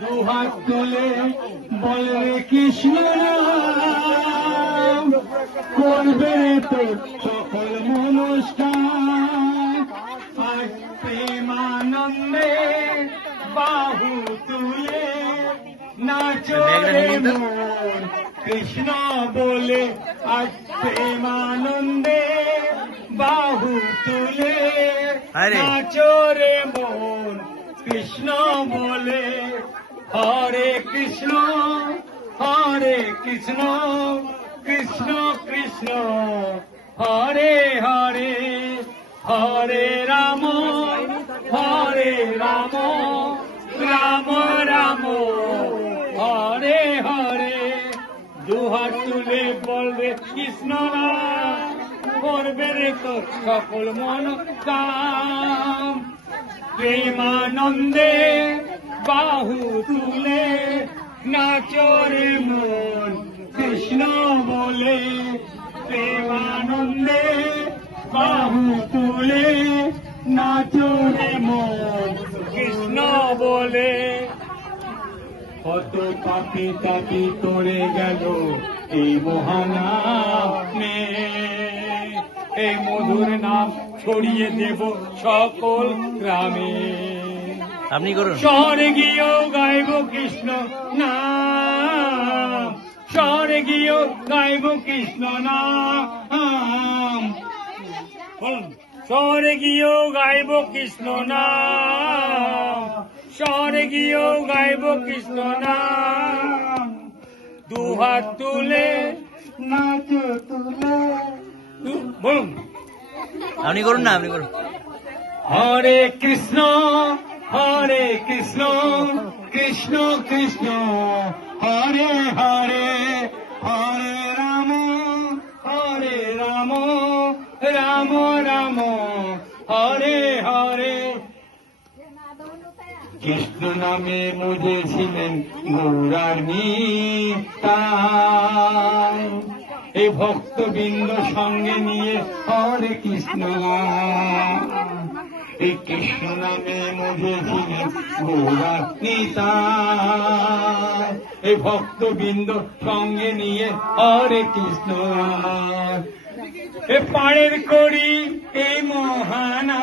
দুহাত তুলে বলে কৃষ্ণ করবে তো সকল মনস্কার। প্রেমানন্দে বাহু তুলে নাচরে মোর কৃষ্ণ বলে আজ প্রেমানন্দে বাহু তুলে নাচরে মন। কৃষ্ণ বলে হরে কৃষ্ণ হরে কৃষ্ণ কৃষ্ণ কৃষ্ণ, হরে হরে হরে রাম হরে রাম রাম রাম, হরে হরে। দুহাত তুলে বলবে, কৃষ্ণ করবে রে তোর সকল মন কাম। প্রেমানন্দে বাহু তুলে নাচরে মন কৃষ্ণ বলে, প্রেমানন্দে বাহু তুলে নাচরে মন কৃষ্ণ বলে। কত পাপি তাপি করে গেল এই মহানামে এই মধুর নাম ছড়িয়ে দেব সকল গ্রামে। আপনি করুন। শহরে গিয়েও গাইব কৃষ্ণ নাম। শহরে গিয়েও গাইব কৃষ্ণ নাম। বলুন শহরে গিয়েও গাইব কৃষ্ণ নাম। শহরে গিয়েও গাইব কৃষ্ণ নাম। দুহাত তুলে নাচ তুলে। বলুন। আপনি করুন না আপনি করুন। হরে কৃষ্ণ। হরে কৃষ্ণ কৃষ্ণ কৃষ্ণ। হরে হরে হরে রাম হরে রাম রাম রাম। হরে হরে। কৃষ্ণ নামে গৌরার নিতাই এই ভক্তবৃন্দ সঙ্গে নিয়ে হরে কৃষ্ণ। এই কৃষ্ণ নামে বুঝেছিলেন গৌরার নিতাই এই ভক্তবৃন্দ সঙ্গে নিয়ে হরে কৃষ্ণ। এ পাড়ের করি এই মহানাম,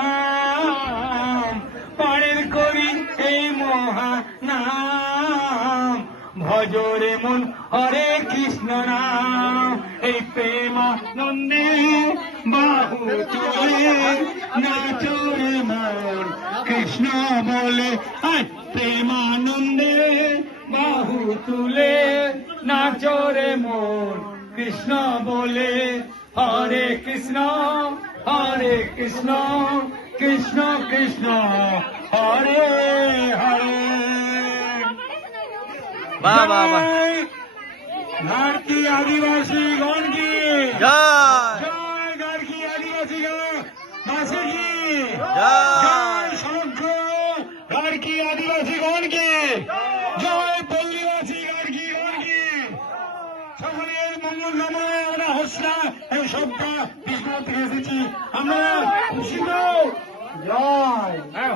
পাড়ের করি এই মহানাম। ভজরে মন হরে কৃষ্ণ নাম প্রেমানন্দে বাহু তুলে নাচরে মন। কৃষ্ণ বলে প্রেমানন্দে বাহু তুলে নাচরে মন। কৃষ্ণ বলে হরে কৃষ্ণ হরে কৃষ্ণ কৃষ্ণ কৃষ্ণ হরে হরে। বাহ বাহ বাহ। গার্কি আদিবাসী গণ কি জয় জয় গার্কি আদিবাসী গণ মাসে কি জয়। জয় শঙ্খ গার্কি আদিবাসী গণ কি? জয় পল্লীবাসী গার্কি গণ কি? সকলের মঙ্গল কামনায় আমরা হসনা এই সবটা বিষ্ণু থেকে এসেছি। আমরা খুশি জয়। হ্যাঁ